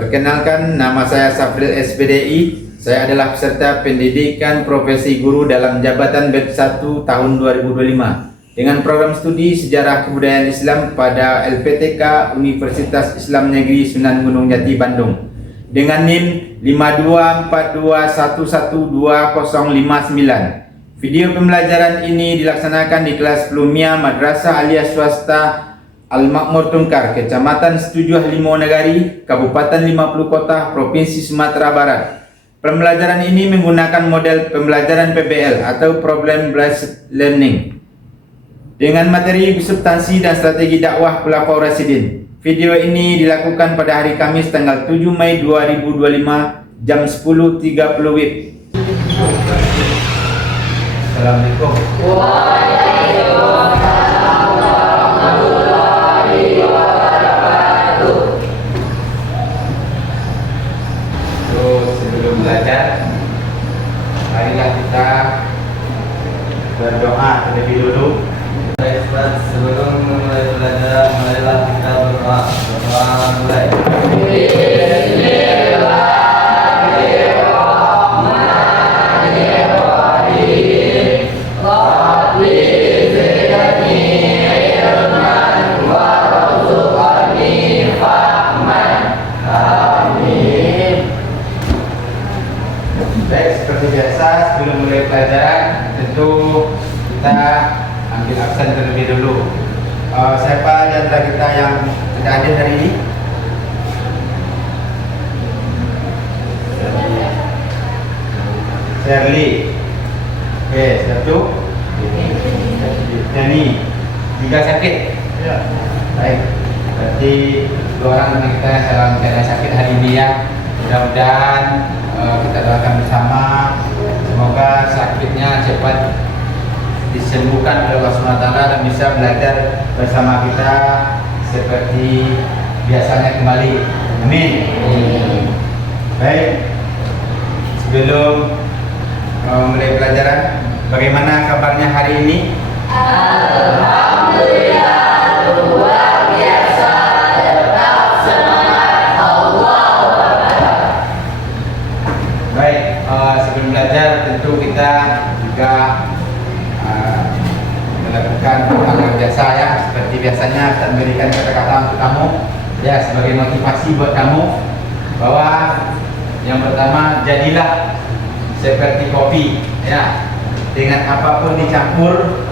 Perkenalkan, nama saya Safril SPDI. Saya adalah peserta pendidikan profesi guru dalam jabatan BEP 1 tahun 2025 dengan program studi Sejarah Kebudayaan Islam pada LPTK Universitas Islam Negeri Sunan Gunung Jati, Bandung dengan NIM 5242112059. Video pembelajaran ini dilaksanakan di kelas Plumia Madrasah Aliyah Swasta Al-Makmur Tungkar, Kecamatan Setujuh Limau Negari, Kabupaten 50 Kota, Provinsi Sumatera Barat. Pembelajaran ini menggunakan model pembelajaran PBL atau Problem Based Learning dengan materi substansi dan strategi dakwah Khulafaur Rasyidin. Video ini dilakukan pada hari Kamis tanggal 7 Mei 2025 jam 10.30 WIB. Assalamualaikum. Sebelum belajar, marilah kita berdoa terlebih dulu. Sebelum memulai belajar, marilah kita berdoa. Mulai. Baik, seperti biasa sebelum mulai pelajaran tentu kita ambil absen terlebih dulu. Siapa di antara kita yang tidak hadir hari ini? Shirley. Oke, satu. Yani. Juga sakit? Ya. Baik. Berarti dua orang teman kita dalam keadaan sakit hari ini ya. Mudah-mudahan kita doakan bersama, semoga sakitnya cepat disembuhkan oleh Allah SWT dan bisa belajar bersama kita seperti biasanya kembali. Amin. Baik, sebelum mulai pelajaran, bagaimana kabarnya hari ini? Alhamdulillah, luar biasa, tetap semangat, Allahu Akbar. Baik, sebelum belajar tentu kita juga melakukan hal yang biasa ya, seperti biasanya kita memberikan kata-kata untuk kamu ya sebagai motivasi buat kamu, bahwa yang pertama, jadilah seperti kopi ya, dengan apapun dicampur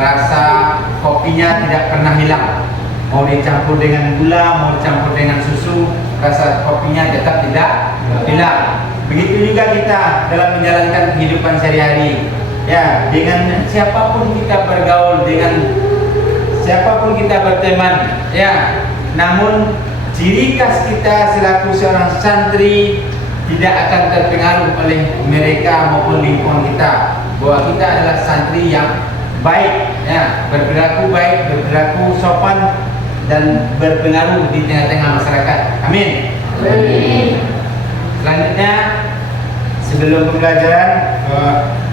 rasa kopinya tidak pernah hilang. Mau dicampur dengan gula, mau dicampur dengan susu, rasa kopinya tetap tidak hilang. Begitu juga kita dalam menjalankan kehidupan sehari-hari. Ya, dengan siapapun kita bergaul, dengan siapapun kita berteman, ya. Namun ciri khas kita selaku seorang santri tidak akan terpengaruh oleh mereka maupun lingkungan kita, bahwa kita adalah santri yang baik, ya, berperilaku baik, berperilaku sopan dan berpengaruh di tengah-tengah masyarakat. Amin. Amin. Selanjutnya, sebelum pembelajaran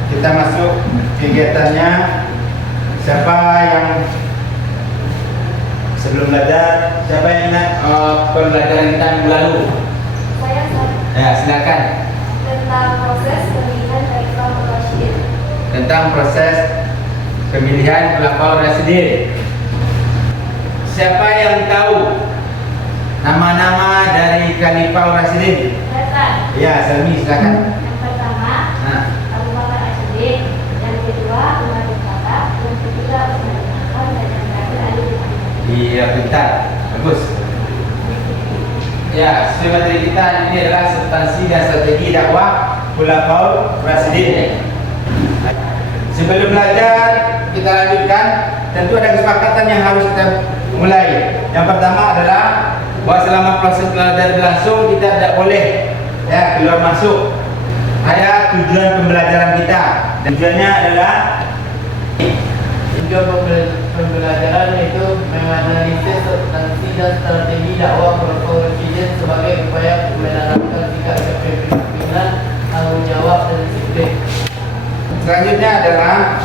kita masuk kegiatannya. Siapa yang sebelum belajar, siapa yang ingat pembelajaran kita minggu lalu? Saya Ya, silakan. tentang proses pemilihan Khulafaur Rasyidin. Tentang proses pemilihan Khulafaur Rasyidin. Siapa yang tahu nama-nama dari Khulafaur Rasyidin? Datang. Ya, Salmi, silakan. Yang pertama, Nah, Abu Bakar As-Siddiq. Yang kedua, Umar bin Khattab. Yang ketiga, Utsman bin Affan. Dan yang terakhir, Ali bin Abi Thalib. iya, pintar, bagus. Ya, sesuai materi kita ini adalah substansi dan strategi dakwah Khulafaur Rasyidin. Sebelum belajar, kita lanjutkan. Tentu ada kesepakatan yang harus kita mulai. Yang pertama adalah bahwa selama proses belajar berlangsung kita tidak boleh ya keluar masuk. Ada tujuan pembelajaran kita. Dan tujuannya adalah Tujuan pembelajaran itu menganalisis substansi dan strategi dakwah Khulafaur Rasyidin sebagai upaya menerapkan sikap kepemimpinan, tanggung jawab dan disiplin. selanjutnya adalah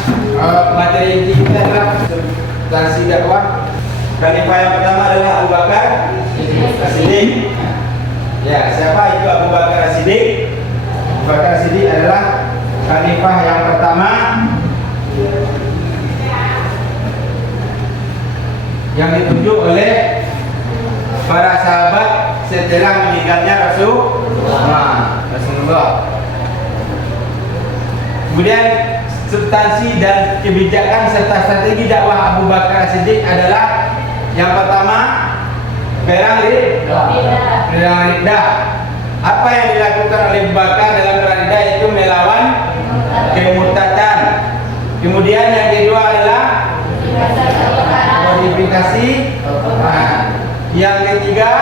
materi inti kita adalah substansi dakwah. Khalifah yang pertama adalah Abu Bakar As-Siddiq. Ya, siapa itu Abu Bakar As-Siddiq? Abu Bakar As-Siddiq adalah khalifah yang pertama yang ditunjuk oleh para sahabat setelah meninggalnya Rasulullah. Kemudian substansi dan kebijakan serta strategi dakwah Abu Bakar As-Siddiq adalah yang pertama, perang riddah. Apa yang dilakukan oleh Abu Bakar dalam perang riddah itu melawan kemurtadan. Kemudian yang kedua adalah modifikasi. Yang ketiga,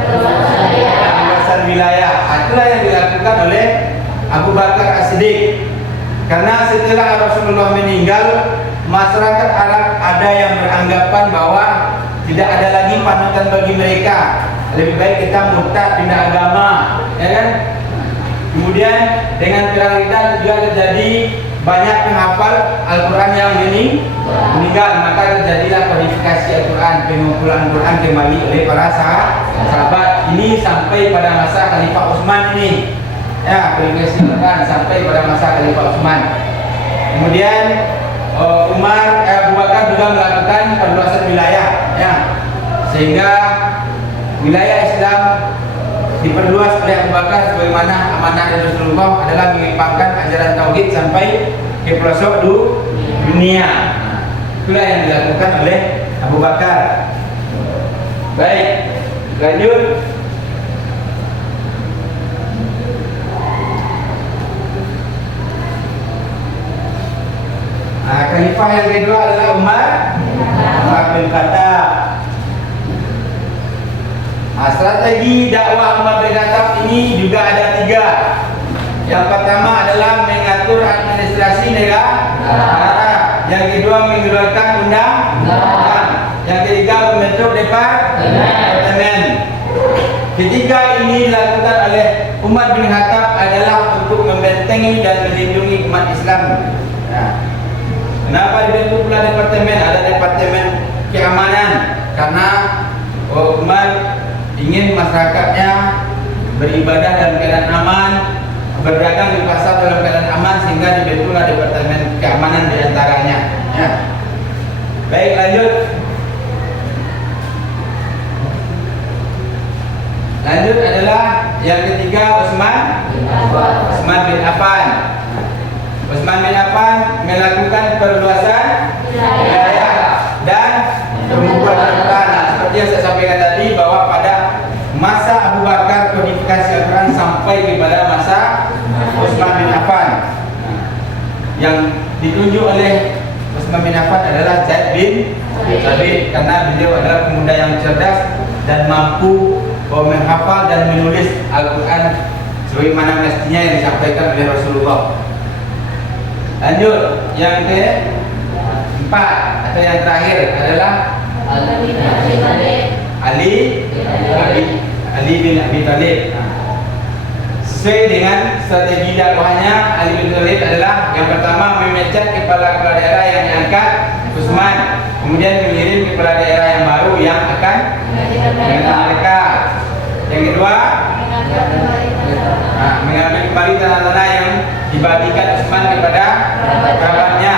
pembebasan wilayah. Itulah yang dilakukan oleh Abu Bakar As-Siddiq. Karena setelah Rasulullah meninggal, masyarakat Arab ada yang beranggapan bahwa tidak ada lagi panutan bagi mereka. Lebih baik kita murtad, pindah agama, ya kan? Kemudian dengan perang riddah juga terjadi banyak penghafal Al-Quran yang meninggal, maka terjadilah kodifikasi Al-Quran, pengumpulan Al-Quran kembali oleh para sahabat. Ini sampai pada masa Khalifah Utsman ini. Ya, kodifikasi Al-Quran sampai pada masa Khalifah Utsman. Kemudian Abu Bakar juga melakukan perluasan wilayah, ya, sehingga wilayah Islam diperluas oleh Abu Bakar sebagaimana amanah dari Rasulullah adalah mengimpangkan ajaran tauhid sampai ke pelosok dunia. Itulah yang dilakukan oleh Abu Bakar. Baik, lanjut. Khalifah yang kedua adalah Umar bin Khattab. Strategi dakwah Umar bin Khattab ini juga ada 3. Yang pertama adalah mengatur administrasi negara. Yang kedua mengeluarkan undang-undang. Yang ketiga membentuk departemen. Ketiga ini dilakukan oleh Umar bin Khattab adalah untuk membentengi dan melindungi umat Islam. Nah, kenapa dibentuk pula departemen? Ada departemen keamanan karena Umar ingin masyarakatnya beribadah dalam keadaan aman, berdagang di pasar dalam keadaan aman, sehingga dibentuklah departemen keamanan diantaranya. Ya. Baik, lanjut. Lanjut adalah yang ketiga Utsman bin Affan. Utsman bin Affan melakukan perluasan wilayah dan pengumpulan Al-Quran. Seperti yang saya sampaikan tadi bahwa pada masa Abu Bakar kodifikasi Al-Quran sampai kepada masa Utsman bin Affan. Yang ditunjuk oleh Utsman bin Affan adalah Zaid bin Thabit karena beliau adalah pemuda yang cerdas dan mampu menghafal dan menulis Al-Quran sebagaimana mestinya yang disampaikan oleh Rasulullah. Lanjut, yang keempat atau yang terakhir adalah Ali bin Abi Thalib. Sesuai dengan strategi dakwahnya, Ali bin Thalib adalah yang pertama memecat kepala daerah yang diangkat Utsman, kemudian mengirim kepala daerah yang baru yang akan menggantikan mereka. Yang kedua, mengambil kembali tanah-tanah yang dibagikan Utsman kepada kerabatnya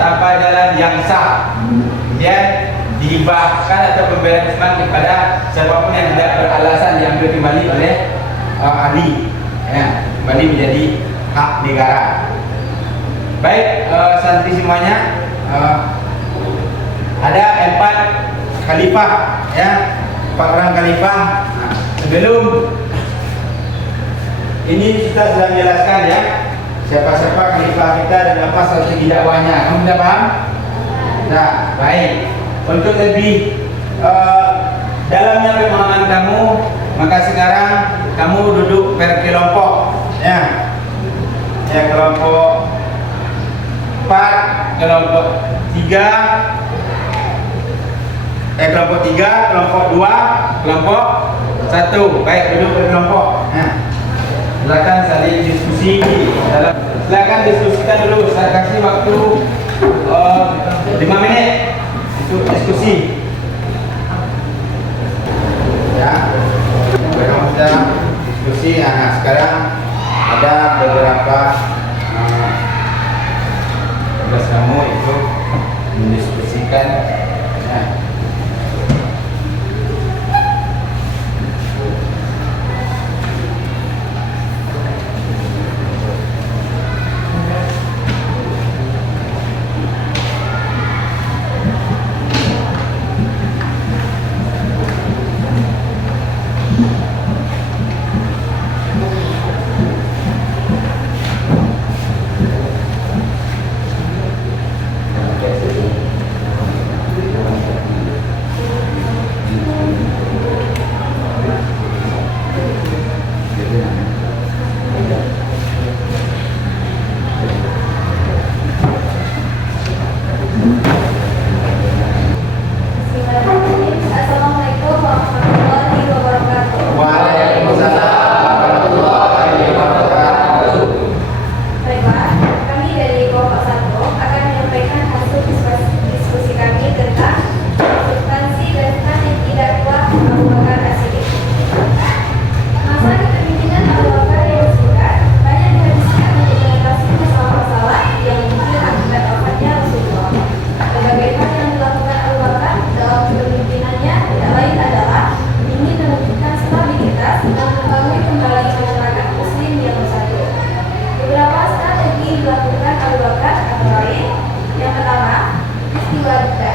tanpa jalan yang sah. Kemudian dihibahkan atau pemberian Utsman kepada siapapun yang tidak beralasan diambil kembali oleh Ali, ya, kembali menjadi hak negara. Baik, santri semuanya, ada 4 khalifah, ya, 4 orang khalifah. Sebelum ini kita sudah menjelaskan, ya, siapa-siapa khalifah kita dan apa strategi dakwahnya. Kamu sudah paham? Nah, baik. Untuk lebih dalamnya pemahaman kamu, maka sekarang kamu duduk per kelompok, ya. Ya, kelompok 4, kelompok 3, kelompok 3, kelompok 2, kelompok 1. Baik, duduk per kelompok. Nah, silakan saling diskusi. Silakan diskusikan dulu. Saya kasih waktu 5 menit untuk diskusi. Ya, kamu sudah tugas kamu itu mendiskusikan ya. Assalamualaikum warahmatullahi wabarakatuh. Waalaikumsalam warahmatullahi wabarakatuh. Baiklah, kami dari kelompok 1 akan menyampaikan hasil diskusi kami tentang substansi dan strategi dakwah Abu Bakar As-Siddiq. Masa kepemimpinan Abu Bakar yang singkat banyak dihabiskan untuk mengatasi masalah-masalah yang muncul akibat wafatnya Rasulullah. Berbagai hal yang dilakukan Abu Bakar dalam kepemimpinannya tidak lain adalah ingin menunjukkan stabilitas dan membangun kembali masyarakat Muslim yang bersatu. Beberapa strategi dilakukan Abu Bakar antara lain: yang pertama, peristiwa duka.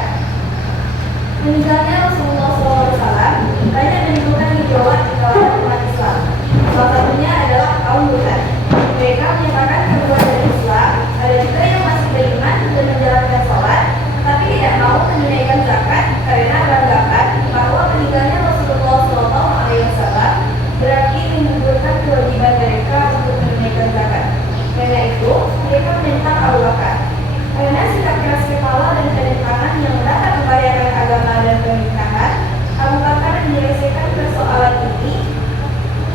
Meninggalnya Rasulullah SAW banyak menimbulkan gejolak di kalangan umat Islam. Salah satunya adalah kaum Buddha. Mereka menyatakan keluar dari Islam. Ada juga yang masih beriman dan menjalankan sholat, tetapi tidak mau menunaikan zakat karena beranggapan bahwa meninggalnya Rasulullah SAW berarti menggugurkan kewajiban mereka untuk menunaikan zakat. Karena itu, mereka menentang Abu Bakar. Karena sikap keras kepala dan kedengaran yang dapat membahayakan agama dan pernikahan, Abu Bakar menyelesaikan persoalan ini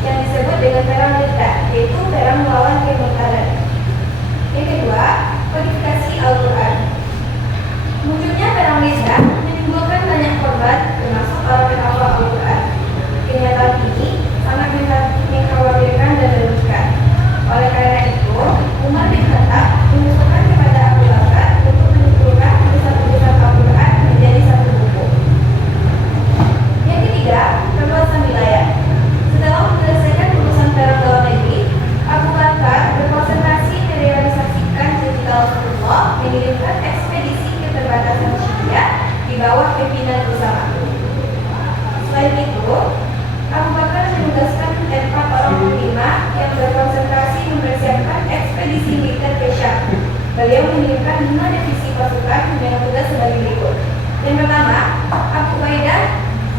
yang disebut dengan perang Riddah, yaitu perang melawan kemurtadan. Yang kedua, kodifikasi Al-Quran. Munculnya perang Riddah menimbulkan banyak korban, termasuk para penghafal Al-Quran. Kenyataan ini sangat mengkhawatirkan dan merugikan. Oleh karena itu, Umar bin Khattab mengusulkan kepada Abu Bakar untuk mengumpulkan tulisan-tulisan Al-Quran menjadi satu buku. Yang ketiga, perluasan wilayah. Setelah menyelesaikan urusan perang dalam negeri, Abu Bakar berkonsentrasi merealisasikan cita-cita Rasulullah mengirimkan ekspedisi ke perbatasan Syria di bawah pimpinan Usama. Selain itu, Abu Bakar menugaskan 4 orang panglima yang berkonsentrasi mempersiapkan ekspedisi militer ke Syam. Beliau mengirimkan 5 divisi pasukan dengan tugas sebagai berikut. Yang pertama, Abu Ubaidah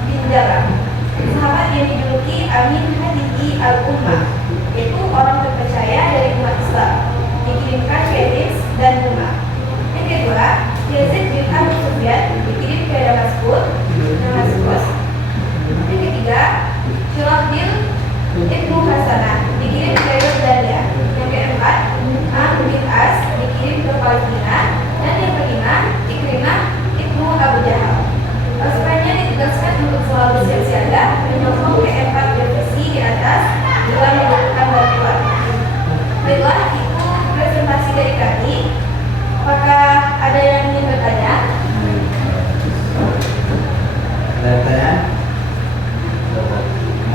bin Jarrah, sahabat yang dijuluki Amin Hadihi Al-Ummah, yaitu orang terpercaya dari umat Islam, dikirimkan ke Hims dan Rumah. Yang kedua, Yazid bin Abu Sufyan dikirim ke Damaskus. Yang ketiga, Syurahbil Ibnu Hasanah dikirim ke Yordania. Yang keempat, Amr bin As dikirim ke Palestina. Dan yang kelima, Ikrimah Ibnu Abu Jahal. Pasukannya ditugaskan untuk selalu siap-siaga menyokong ke-4 divisi di atas dalam membutuhkan bantuan. Baiklah, itu presentasi dari kami. Apakah ada yang ingin bertanya? Ada pertanyaan?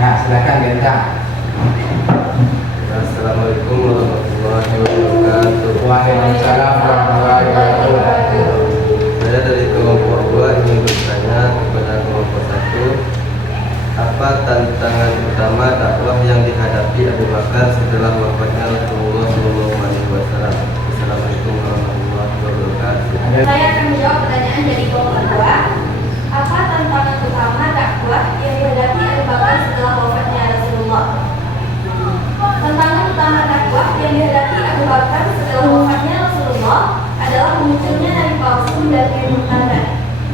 Nah, silakan Genta. Assalamualaikum warahmatullahi wabarakatuh. Waalaikumsalam warahmatullahi wabarakatuh. Saya dari kelompok 2 ingin bertanya kepada kelompok 1, apa tantangan utama dakwah yang dihadapi Abu Bakar setelah wafatnya Rasulullah SAW? Assalamualaikum warahmatullahi wabarakatuh. Saya akan menjawab pertanyaan dari kelompok 2. Apa tantangan utama dakwah yang dihadapi Abu Bakar setelah wafatnya Rasulullah? Tantangan utama dakwah yang dihadapi Abu Bakar setelah wafatnya Rasulullah adalah munculnya nabi palsu dan kemurtadan,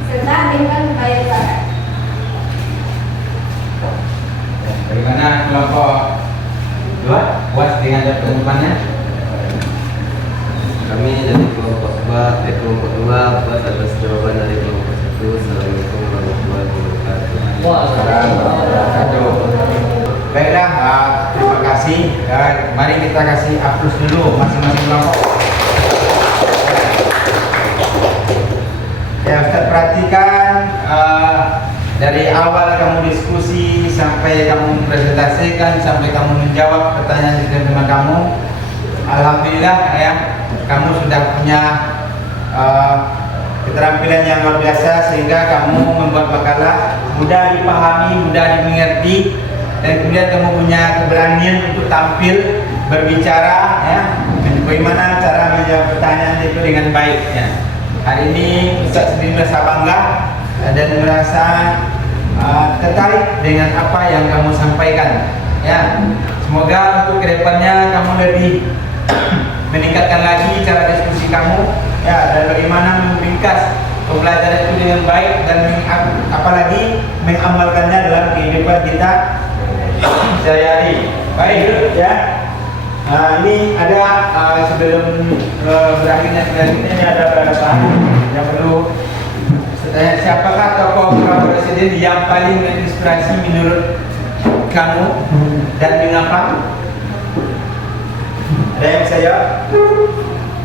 serta dengan membayar zakat. Bagaimana kelompok 2? Puas dengan jawabannya? Kami dari kelompok 2 buat atas jawaban dari kelompok 1. Assalamualaikum warahmatullahi wabarakatuh. Baiklah, terima kasih. Mari kita kasih aplaus dulu masing-masing kelompok. perhatikan dari awal kamu diskusi sampai kamu presentasikan sampai kamu menjawab pertanyaan teman-teman kamu. Alhamdulillah ya, kamu sudah punya keterampilan yang luar biasa sehingga kamu membuat makalah mudah dipahami, mudah dimengerti, dan kemudian kamu punya keberanian untuk tampil berbicara ya, bagaimana cara menjawab pertanyaan itu dengan baik ya. Hari ini Ustaz sendiri merasa bangga dan merasa tertarik dengan apa yang kamu sampaikan ya. Semoga untuk kedepannya kamu lebih meningkatkan lagi cara diskusi kamu ya, dan bagaimana meringkas pembelajaran itu dengan baik dan apalagi mengamalkannya dalam kehidupan kita sehari-hari. Baik ya. Ini ada sebelum berakhirnya ini ada beberapa yang perlu saya tanya. Siapakah tokoh presiden yang paling menginspirasi menurut kamu dan mengapa? Ada yang bisa jawab?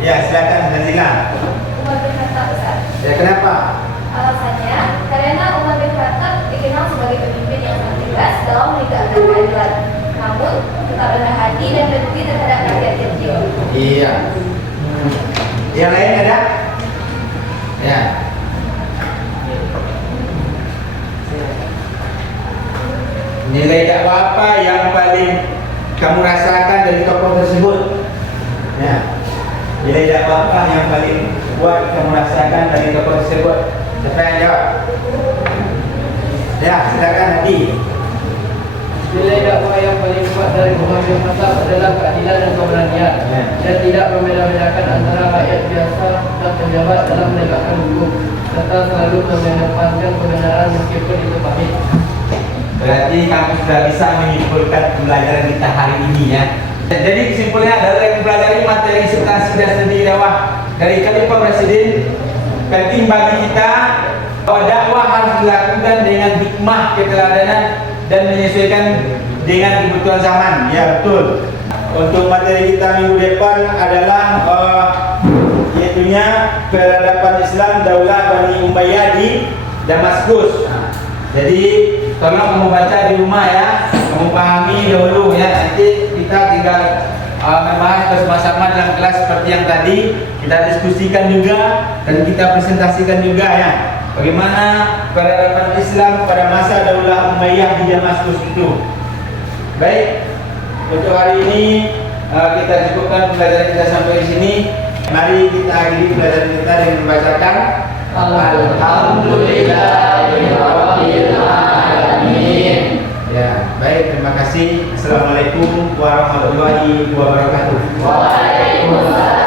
Ya, silakan Nazila. Umar bin Khattab, Ustaz. Ya, kenapa? Alasannya, karena Umar bin Khattab dikenal sebagai pemimpin yang sangat tegas dalam menegakkan keadilan, namun tetap rendah hati dan peduli terhadap rakyat kecil. Iya. Yang lain ada? Ya. Nilai dakwah apa yang paling kamu rasakan dari tokoh tersebut? Ya. Nilai dakwah apa yang paling kuat kamu rasakan dari tokoh tersebut? Siapa yang jawab? Ya, silakan Hadi. Nilai dakwah yang paling kuat dari Umar bin Khattab adalah keadilan dan keberanian, dan tidak membeda-bedakan antara rakyat biasa dan pejabat dalam menegakkan hukum, serta selalu mengedepankan kebenaran meskipun itu pahit. Berarti kamu sudah bisa menyimpulkan pembelajaran kita hari ini ya. Jadi kesimpulannya adalah yang mempelajari materi substansi dan strategi dakwah dari Khalifah Presiden, penting bagi kita bahwa dakwah harus dilakukan dengan hikmah, keteladanan, dan menyesuaikan dengan kebutuhan zaman. Ya betul. Untuk materi kita minggu depan adalah yaitunya peradaban Islam Daulah Bani Umayyah di Damaskus. Jadi tolong kamu baca di rumah ya, kamu pahami dahulu ya. Nanti kita tinggal membahas bersama-sama dalam kelas seperti yang tadi kita diskusikan juga dan kita presentasikan juga ya. Bagaimana peradaban Islam pada masa Daulah Umayyah di Damaskus itu. Baik, untuk hari ini kita cukupkan pelajaran kita sampai di sini. Mari kita akhiri pelajaran kita dengan membacakan Alhamdulillahirabbil alamin. Ya, baik, terima kasih. Assalamualaikum warahmatullahi wabarakatuh. Waalaikumsalam.